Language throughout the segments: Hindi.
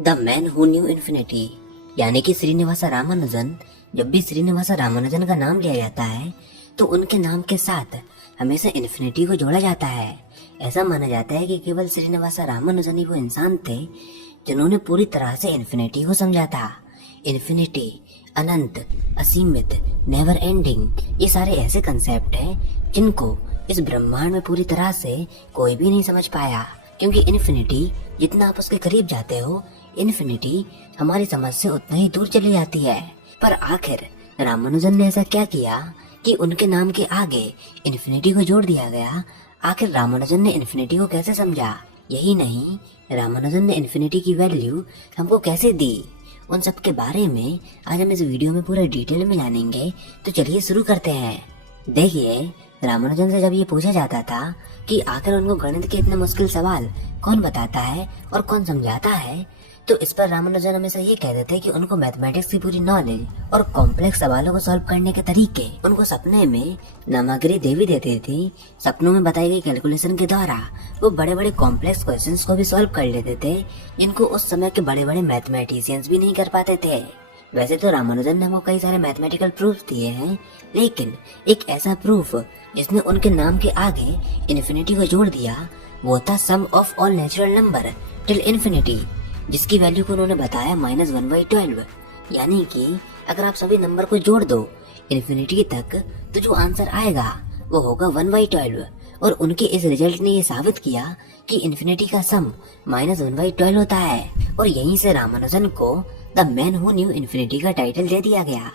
The man who knew infinity, यानी कि श्रीनिवासा रामानुजन। जब भी श्रीनिवासा रामानुजन का नाम लिया जाता है तो उनके नाम के साथ हमेशा इन्फिनिटी को जोड़ा जाता है। ऐसा माना जाता है कि केवल श्रीनिवासा रामानुजन ही वो इंसान थे जिन्होंने पूरी तरह से इन्फिनिटी को समझा था। इन्फिनिटी, अनंत, असीमित, नेवर एंडिंग, ये सारे ऐसे कंसेप्ट हैं जिनको इस ब्रह्मांड में पूरी तरह से कोई भी नहीं समझ पाया, क्योंकि इन्फिनिटी जितना आप उसके करीब जाते हो, इन्फिनिटी हमारी समझ से उतना ही दूर चली जाती है। पर आखिर रामानुजन ने ऐसा क्या किया कि उनके नाम के आगे इन्फिनिटी को जोड़ दिया गया? आखिर रामानुजन ने इन्फिनिटी को कैसे समझा? यही नहीं, रामानुजन ने इन्फिनिटी की वैल्यू हमको कैसे दी? उन सब के बारे में आज हम इस वीडियो में पूरा डिटेल में जानेंगे। तो चलिए शुरू करते हैं। देखिए, रामानुजन से जब ये पूछा जाता था कि आखिर उनको गणित के इतने मुश्किल सवाल कौन बताता है और कौन समझाता है, तो इस पर रामानुजन हमेशा ये कहते थे कि उनको मैथमेटिक्स की पूरी नॉलेज और कॉम्प्लेक्स सवालों को सॉल्व करने के तरीके उनको सपने में नामागिरी देवी देती थी। सपनों में बताई गई कैलकुलेशन के द्वारा वो बड़े बड़े कॉम्प्लेक्स क्वेश्चंस को भी सॉल्व कर लेते थे, जिनको उस समय के बड़े बड़े मैथमेटिशियंस भी नहीं कर पाते थे। वैसे तो रामानुजन ने हमको कई सारे मैथमेटिकल प्रूफ दिए हैं, लेकिन एक ऐसा प्रूफ जिसने उनके नाम के आगे इन्फिनिटी को जोड़ दिया, वो था sum of all natural number till infinity, जिसकी वैल्यू को उन्होंने बताया -1/12। यानी कि अगर आप सभी नंबर को जोड़ दो इन्फिनिटी तक तो जो आंसर आएगा वो होगा 1/12। और उनके इस रिजल्ट ने ये साबित किया कि इन्फिनिटी का सम -1/12 होता है। और यहीं से रामानुजन को the man who knew infinity का टाइटल दे दिया गया।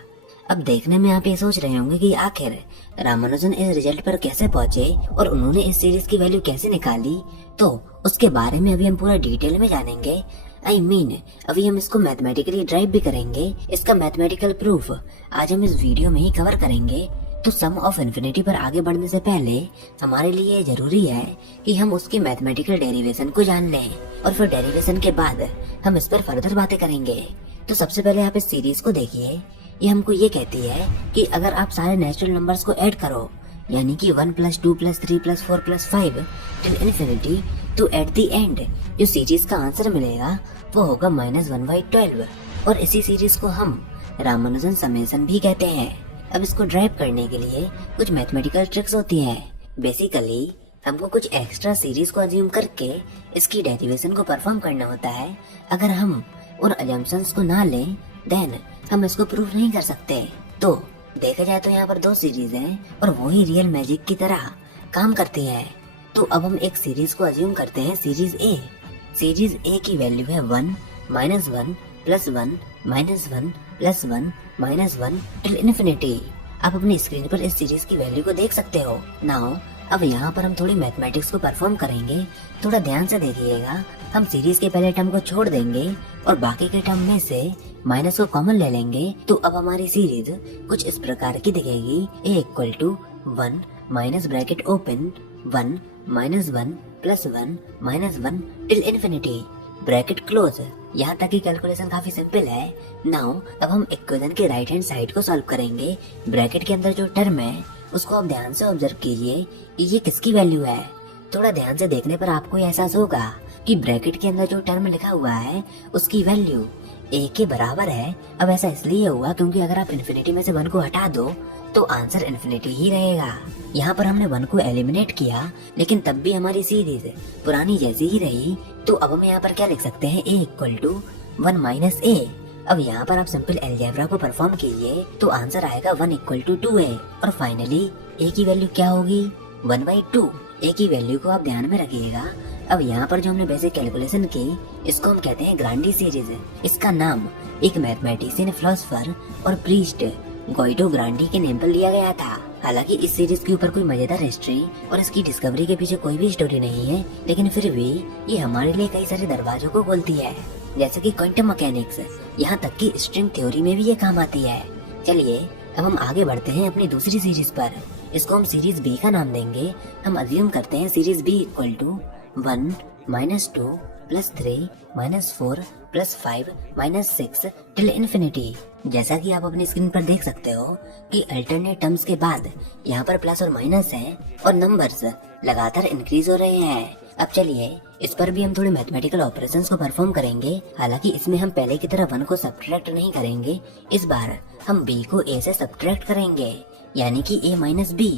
अब देखने में आप ये सोच रहे होंगे कि आखिर रामानुजन इस रिजल्ट पर कैसे पहुंचे और उन्होंने इस सीरीज की वैल्यू कैसे निकाली, तो उसके बारे में अभी हम पूरा डिटेल में जानेंगे। अभी हम इसको मैथमेटिकली ड्राइव भी करेंगे। इसका मैथमेटिकल प्रूफ आज हम इस वीडियो में ही कवर करेंगे। तो सम ऑफ इन्फिनिटी पर आगे बढ़ने से पहले हमारे लिए जरूरी है कि हम उसकी मैथमेटिकल डेरिवेशन को जान लें, और फिर डेरिवेशन के बाद हम इस पर फर्दर बातें करेंगे। तो सबसे पहले आप इस सीरीज को देखिए। ये हमको ये कहती है कि अगर आप सारे नेचुरल नंबर्स को ऐड करो, यानी कि 1 + 2 + 3 + 4 + 5 टिल इन्फिनिटी, तो एट द एंड जो सीरीज का आंसर मिलेगा वो होगा -1/12। और इसी सीरीज को हम रामानुजन समेशन भी कहते हैं। अब इसको ड्राइव करने के लिए कुछ मैथमेटिकल ट्रिक्स होती हैं। बेसिकली हमको कुछ एक्स्ट्रा सीरीज को अज्यूम करके इसकी डेरिवेशन को परफॉर्म करना होता है। अगर हम उन अजम्पशंस को ना लें देन हम इसको प्रूव नहीं कर सकते। तो देखा जाए तो यहाँ पर 2 सीरीज हैं और वो ही रियल मैजिक की तरह काम करती हैं। तो अब हम एक सीरीज को अज्यूम करते हैं, सीरीज ए। सीरीज ए की वैल्यू है 1 - 1 + 1 - 1 + 1 - 1 टिल इन्फिनिटी। आप अपनी स्क्रीन पर इस सीरीज की वैल्यू को देख सकते हो। नाउ अब यहाँ पर हम थोड़ी मैथमेटिक्स को परफॉर्म करेंगे। थोड़ा ध्यान से देखिएगा। हम सीरीज के पहले टर्म को छोड़ देंगे और बाकी के टर्म में से माइनस को कॉमन ले लेंगे। तो अब हमारी सीरीज कुछ इस प्रकार की दिखेगी। a = 1 minus bracket open 1 - 1 + 1 - 1 till infinity bracket close. यहाँ तक की कैलकुलेशन काफी सिंपल है। नाउ अब हम इक्वेशन के राइट हैंड साइड को सॉल्व करेंगे। ब्रैकेट के अंदर जो टर्म है उसको आप ध्यान से ऑब्जर्व कीजिए कि ये किसकी वैल्यू है। थोड़ा ध्यान से देखने पर आपको एहसास होगा कि ब्रैकेट के अंदर जो टर्म लिखा हुआ है उसकी वैल्यू a के बराबर है। अब ऐसा इसलिए हुआ क्योंकि अगर आप इन्फिनिटी में से 1 को हटा दो तो आंसर इन्फिनिटी ही रहेगा। यहाँ पर हमने 1 को एलिमिनेट किया, लेकिन तब भी हमारी सीरीज पुरानी जैसी ही रही। तो अब हम यहाँ पर क्या लिख सकते हैं, a = 1 - a। अब यहाँ पर आप सिंपल अलजेब्रा को परफॉर्म कीजिए तो आंसर आएगा 1 = 2a। और फाइनली a की वैल्यू क्या होगी, 1/2। a की वैल्यू को आप ध्यान में रखिएगा। अब यहाँ पर जो हमने बेसिक कैलकुलेशन की, इसको हम कहते हैं ग्रांडी सीरीज। इसका नाम एक मैथमेटिशियन, फिलोसोफर और प्रीस्ट गाइडो ग्रांडी के नेम पर लिया गया था। हालांकि इस सीरीज के ऊपर कोई मजेदार हिस्ट्री और इसकी डिस्कवरी के पीछे कोई भी स्टोरी नहीं है, लेकिन फिर भी ये हमारे लिए कई सारे दरवाजों को खोलती है, जैसे कि क्वांटम मैकेनिक्स। यहाँ तक कि स्ट्रिंग थ्योरी में भी ये काम आती है। चलिए अब हम आगे बढ़ते हैं अपनी दूसरी सीरीज पर। इसको हम सीरीज बी का नाम देंगे। हम अज्यूम करते हैं सीरीज बी = 1 - 2 + 3 - 4 + 5 - 6 टिल इन्फिनिटी। जैसा कि आप अपनी स्क्रीन पर देख सकते हो कि अल्टरनेट टर्म्स के बाद यहाँ पर प्लस और माइनस है और नंबर्स लगातार इंक्रीज हो रहे हैं। अब चलिए इस पर भी हम थोड़े मैथमेटिकल ऑपरेशंस को परफॉर्म करेंगे। हालांकि इसमें हम पहले की तरह 1 को सब्ट्रैक्ट नहीं करेंगे, इस बार हम b को a से सब्ट्रैक्ट करेंगे, यानी कि a माइनस b।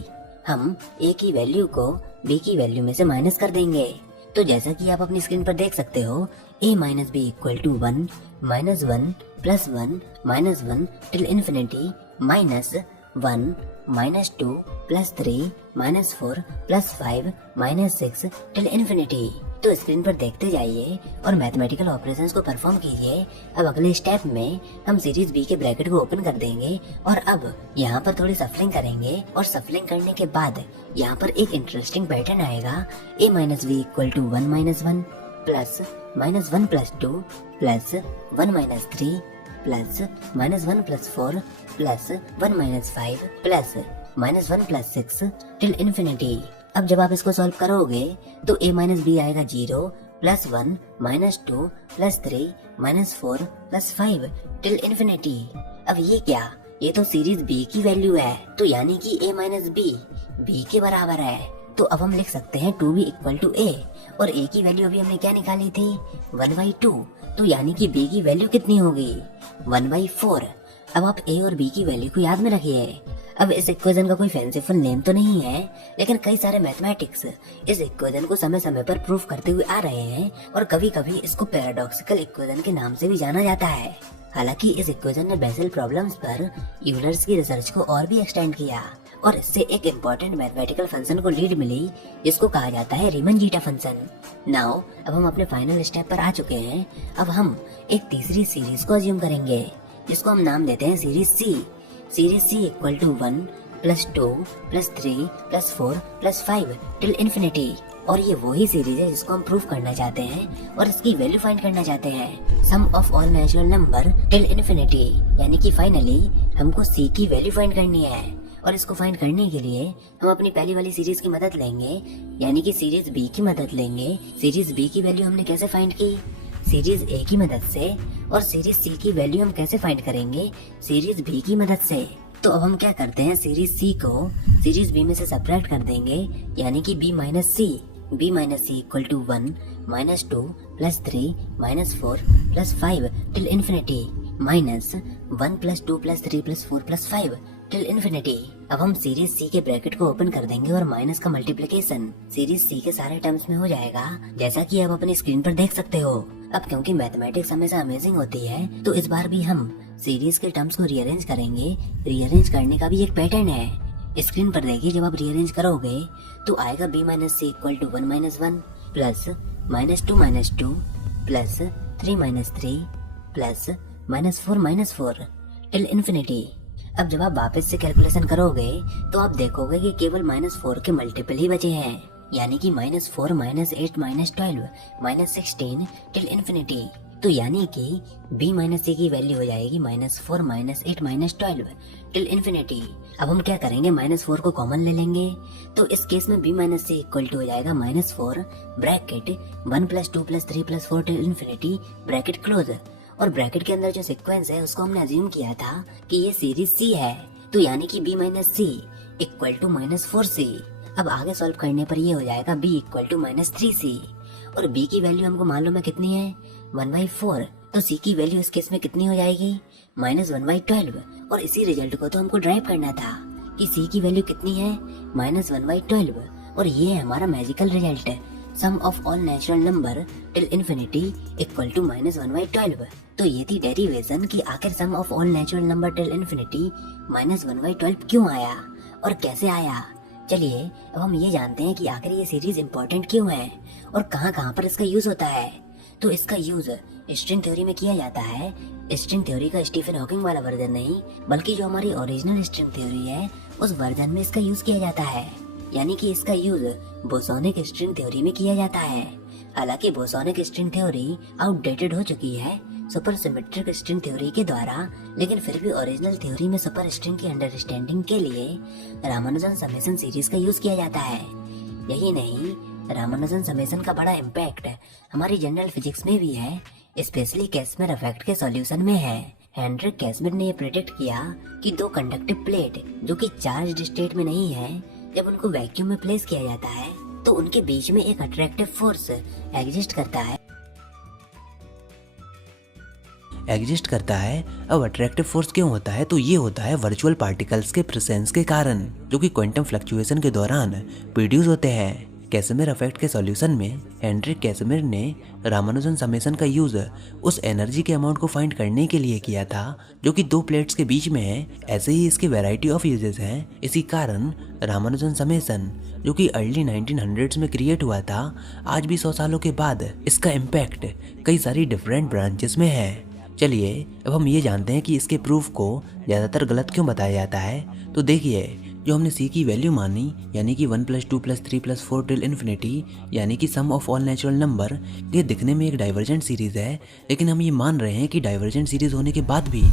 हम a की वैल्यू को b की वैल्यू में से माइनस कर देंगे। तो जैसा कि आप अपनी स्क्रीन पर देख सकते हो, a minus B equal to 1 minus 1 plus 1 minus 1 till infinity minus 1 minus 2 plus 3 minus 4 plus 5 minus 6 till infinity. तो स्क्रीन पर देखते जाइए और मैथमेटिकल ऑपरेशंस को परफॉर्म कीजिए। अब अगले स्टेप में हम सीरीज बी के ब्रैकेट को ओपन कर देंगे और अब यहाँ पर थोड़ी सफलिंग करेंगे और सफलिंग करने के बाद यहाँ पर एक इंटरेस्टिंग पैटर्न आएगा। a minus B equal to 1 minus 1 plus minus 1 plus 2 plus 1 minus 3 plus minus 1 plus 4 plus 1 minus 5 plus minus 1 plus 6 till infinity. अब जब आप इसको सॉल्व करोगे तो a माइनस बी आएगा 0 plus 1 minus 2 plus 3 minus 4 plus 5 till infinity. अब ये क्या, ये तो सीरीज b की वैल्यू है, तो यानी कि a माइनस b के बराबर है। तो अब हम लिख सकते हैं 2b इक्वल टू a, और a की वैल्यू अभी हमने क्या निकाली थी 1/2, तो यानी कि b की वैल्यू कितनी होगी 1/4। अब आप a और b की वैल्यू को याद में रखिए। अब इस इक्वेशन का कोई फैंसीफुल नेम तो नहीं है, लेकिन कई सारे मैथमेटिक्स इस इक्वेशन को समय समय पर प्रूव करते हुए आ रहे हैं और कभी कभी इसको पैराडॉक्सिकल इक्वेशन के नाम से भी जाना जाता है। हालांकि इस इक्वेशन ने बेसल प्रॉब्लम्स पर यूलर्स की रिसर्च को और भी एक्सटेंड किया और इससे एक इम्पोर्टेंट मैथमेटिकल फंक्शन को लीड मिली जिसको कहा जाता है रीमन जीटा फंक्शन। नाउ अब हम अपने फाइनल स्टेप पर आ चुके हैं। अब हम एक तीसरी सीरीज को अज्यूम करेंगे जिसको हम नाम देते हैं series C. Series C equal to 1 plus 2 plus 3 plus 4 plus 5 till infinity. और ये वही सीरीज है जिसको हम प्रूव करना चाहते हैं और इसकी वैल्यू फाइंड करना चाहते हैं, sum of all natural number till infinity. यानी कि फाइनली हमको सी की वैल्यू फाइंड करनी है और इसको फाइंड करने के लिए हम अपनी पहली वाली सीरीज की मदद लेंगे, यानी कि सीरीज बी की मदद लेंगे। सीरीज बी की वैल्यू हमने कैसे फाइंड की, सीरीज ए की मदद से, और सीरीज सी की वैल्यू हम कैसे फाइंड करेंगे, सीरीज बी की मदद से। तो अब हम क्या करते हैं, सीरीज सी को सीरीज बी में से सब्ट्रैक्ट कर देंगे, यानी कि B minus C equal to 1 minus 2 plus 3 minus 4 plus 5 till infinity minus 1 plus 2 plus 3 plus 4 plus 5 till infinity. अब हम सीरीज सी के ब्रैकेट को ओपन कर देंगे और माइनस का मल्टीप्लिकेशन सीरीज सी के सारे टर्म्स में हो जाएगा, जैसा कि आप अपनी स्क्रीन पर देख सकते हो। अब क्योंकि मैथमेटिक्स हमेशा अमेजिंग होती है, तो इस बार भी हम सीरीज के टर्म्स को रीअरेंज करेंगे। रीअरेंज करने का भी एक पैटर्न है, स्क्रीन पर देखिए। जब आप रीअरेंज करोगे तो आएगा b minus C equal to 1 minus 1 plus minus 2 plus 3 minus 3 plus minus 4 till infinity. अब जब आप वापस से कैलकुलेशन करोगे तो आप देखोगे कि केवल -4 के मल्टीपल ही बचे हैं, यानी कि -4 -8 -12 -16 टिल इन्फिनिटी। तो यानी कि b माइनस सी की वैल्यू हो जाएगी -4 -8 -12 टिल इन्फिनिटी। अब हम क्या करेंगे, -4 को कॉमन ले लेंगे, तो इस केस में b minus C equal to हो जाएगा -4 bracket 1 plus 2 plus 3 plus 4 till infinity bracket close. और ब्रैकेट के अंदर जो सीक्वेंस है उसको हमने अज्यूम किया था कि ये सीरीज सी है, तो यानी कि b minus C equal to -4c। अब आगे सॉल्व करने पर ये हो जाएगा b इक्वल टू -3c, और b की वैल्यू हमको मालूम है कितनी है 1/4, तो c की वैल्यू इस केस में कितनी हो जाएगी -1/12। और इसी रिजल्ट को तो हमको ड्राइव करना था कि c की वैल्यू कितनी है -1/12, और ये है हमारा magical result, sum of all natural number till infinity equal to -1/12। तो ये थी डेरिवेशन कि आखिर sum of all natural number till infinity -1/12 क्यों आया और कैसे आया। चलिए अब हम ये जानते हैं कि आखिर ये सीरीज इम्पोर्टेंट क्यों है और कहाँ पर इसका यूज होता है। तो इसका यूज स्ट्रिंग थ्योरी में किया जाता है। स्ट्रिंग थ्योरी का स्टीफन हॉकिंग वाला वर्जन नहीं, बल्कि जो हमारी ओरिजिनल स्ट्रिंग थ्योरी है उस वर्जन में इसका यूज किया जाता है, यानी कि इसका यूज बोसोनिक स्ट्रिंग थ्योरी में किया जाता है। हालांकि बोसोनिक स्ट्रिंग थ्योरी आउटडेटेड हो चुकी है सुपर सिमेट्रिक स्ट्रिंग थ्योरी के द्वारा, लेकिन फिर भी ओरिजिनल थ्योरी में सुपर स्ट्रिंग की अंडरस्टैंडिंग के लिए रामानुजन समेशन सीरीज का यूज किया जाता है। यही नहीं, रामानुजन समेशन का बड़ा इम्पैक्ट हमारी जनरल फिजिक्स में भी है, स्पेशली कैसमिर इफेक्ट के सॉल्यूशन में है। हेनरिक कैसमिर ने यह प्रेडिक्ट किया कि दो कंडक्टिव प्लेट जो कि चार्ज्ड स्टेट में नहीं है, जब उनको वैक्यूम में प्लेस किया जाता है तो उनके बीच में एक अट्रैक्टिव फोर्स एग्जिस्ट करता है। अब अट्रैक्टिव फोर्स क्यों होता है? तो ये होता है वर्चुअल पार्टिकल्स के प्रेजेंस के कारण, जो कि क्वांटम फ्लक्चुएशन के दौरान प्रोड्यूस होते हैं। कैसिमिर इफेक्ट के सॉल्यूशन में हेनरिक कैसिमिर ने रामानुजन समेशन का यूज उस एनर्जी के अमाउंट को फाइंड करने के लिए किया था जो कि दो प्लेट्स के बीच में है। ऐसे ही इसकी वैरायटी ऑफ यूजेस हैं। इसी कारण रामानुजन समेशन, जो कि अर्ली 1900s में क्रिएट हुआ था, आज भी 100 सालों के बाद इसका इम्पैक्ट कई सारी डिफरेंट ब्रांचेस में है। चलिए अब हम ये जानते हैं कि इसके प्रूफ को ज़्यादातर गलत क्यों बताया जाता है। तो देखिए, जो हमने सी की वैल्यू मानी, यानी कि 1 + 2 + 3 + 4 टिल इन्फिनिटी, यानी कि सम ऑफ ऑल नेचुरल नंबर, ये दिखने में एक डाइवर्जेंट सीरीज है। लेकिन हम ये मान रहे हैं कि डाइवर्जेंट सीरीज होने के बाद भी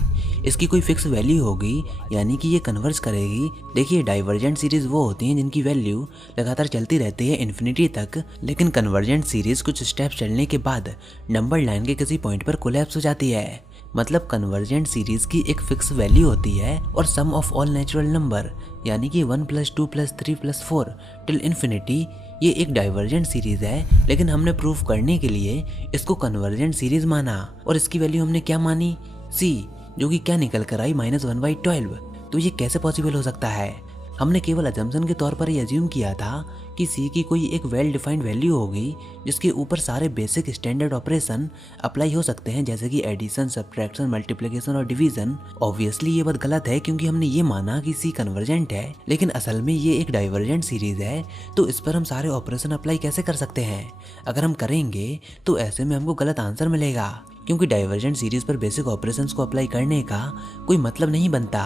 इसकी कोई फिक्स वैल्यू होगी, यानी कि ये कन्वर्ज करेगी। देखिए, डाइवर्जेंट सीरीज वो होती हैं जिनकी वैल्यू लगातार चलती रहती है इन्फिनिटी तक, लेकिन कन्वर्जेंट सीरीज कुछ स्टेप्स चलने के बाद नंबर लाइन के किसी पॉइंट पर कोलैप्स हो जाती है। मतलब कन्वर्जेंट सीरीज की एक फिक्स वैल्यू होती है और सम ऑफ ऑल नेचुरल नंबर, यानी कि 1 + 2 + 3 + 4 टिल इन्फिनिटी, ये एक डाइवर्जेंट सीरीज है। लेकिन हमने प्रूफ करने के लिए इसको कन्वर्जेंट सीरीज माना और इसकी वैल्यू हमने क्या मानी? सी, जो कि क्या निकल कर आई -1/12। तो ये कैसे पॉसिबल हो सकता है? हमने केवल अजम्पशन के तौर पर ये अज्यूम किया था कि सी की कोई एक वेल डिफाइंड वैल्यू होगी जिसके ऊपर सारे बेसिक स्टैंडर्ड ऑपरेशन अप्लाई हो सकते हैं, जैसे कि एडिशन, सब्ट्रैक्शन, मल्टीप्लिकेशन और डिवीजन। ऑब्वियसली ये बात गलत है क्योंकि हमने ये माना कि सी कन्वर्जेंट है, लेकिन असल में ये एक डाइवर्जेंट सीरीज है। तो इस पर हम सारे ऑपरेशन अप्लाई कैसे कर सकते हैं? अगर हम करेंगे तो ऐसे में हमको गलत आंसर मिलेगा, क्योंकि डाइवर्जेंट सीरीज पर बेसिक ऑपरेशंस को अप्लाई करने का कोई मतलब नहीं बनता।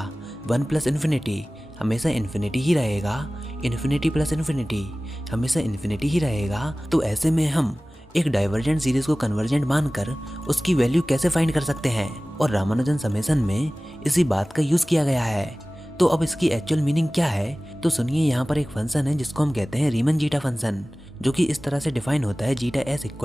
1 + इन्फिनिटी हमेशा इन्फिनिटी ही रहेगा, इन्फिनिटी + इन्फिनिटी हमेशा इन्फिनिटी ही रहेगा। तो ऐसे में हम एक डाइवर्जेंट सीरीज को कन्वर्जेंट मानकर उसकी वैल्यू कैसे फाइंड कर सकते हैं? और रामानुजन समेशन में इसी बात का यूज किया गया है। तो अब इसकी एक्चुअल मीनिंग क्या है? तो सुनिए, यहाँ पर एक फंक्शन है जिसको हम कहते हैं रीमन जीटा फंक्शन, जो कि इस तरह से डिफाइन होता है: zeta s =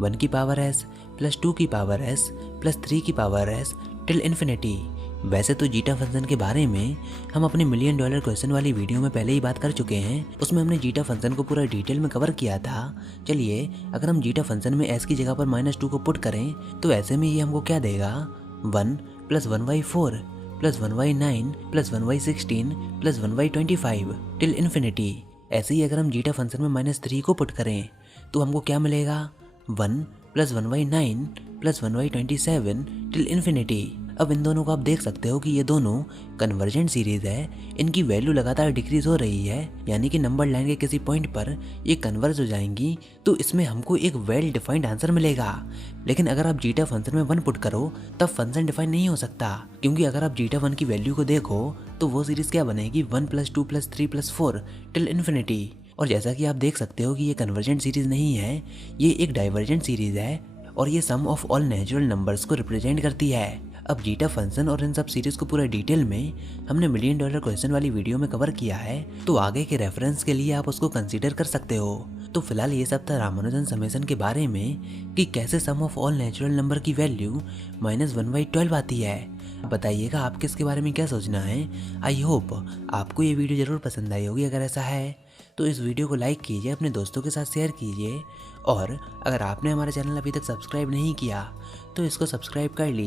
1^s + 2^s + 3^s till infinity. वैसे तो जीटा फंक्शन के बारे में हम अपने $1,000,000 क्वेश्चन वाली वीडियो में पहले ही बात कर चुके हैं। उसमें हमने जीटा फंक्शन को पूरा डिटेल में कवर किया था। चलिए, अगर हम जीटा फंक्शन में s की जगह पर -2 को पुट करें तो ऐसे में ये हमको क्या देगा? 1 + 1/4 + 1/9 + 1/16 + 1/25 टिल इन्फिनिटी। ऐसे ही अगर हम जीटा फंक्शन में -3 को पुट करें तो हमको क्या मिलेगा? 1 + 1/9 + 1/27 टिल इन्फिनिटी। अब इन दोनों को आप देख सकते हो कि ये दोनों कन्वर्जेंट सीरीज है। इनकी वैल्यू लगातार डिक्रीज हो रही है, यानी कि नंबर लाइन के किसी पॉइंट पर ये कन्वर्ज हो जाएंगी। तो इसमें हमको एक वेल डिफाइंड आंसर मिलेगा। लेकिन अगर आप जीटा फंक्शन में 1 पुट करो तब फंक्शन डिफाइन नहीं हो सकता, क्योंकि अगर आप जीटा 1 की वैल्यू को देखो तो वो सीरीज क्या बनेगी? 1 + 2 + 3 + 4 टिल इन्फिनिटी। और जैसा कि आप देख सकते हो कि ये कन्वर्जेंट सीरीज नहीं है, ये एक डाइवर्जेंट सीरीज है और ये सम ऑफ ऑल नेचुरल नंबर्स को रिप्रेजेंट करती है। अब जीटा फंक्शन और इन सब सीरीज को पूरा डिटेल में हमने $1,000,000 क्वेश्चन वाली वीडियो में कवर किया है, तो आगे के रेफरेंस के लिए आप उसको कंसीडर कर सकते हो। तो फिलहाल ये सब था रामानुजन समेशन के बारे में कि कैसे सम ऑफ ऑल नेचुरल नंबर की वैल्यू -1/12 आती है। बताइएगा आपके इसके बारे में क्या सोचना है। आई होप आपको ये वीडियो ज़रूर पसंद आई होगी। अगर ऐसा है तो इस वीडियो को लाइक कीजिए, अपने दोस्तों के साथ शेयर कीजिए, और अगर आपने हमारा चैनल अभी तक सब्सक्राइब नहीं किया तो इसको सब्सक्राइब कर लीजिए।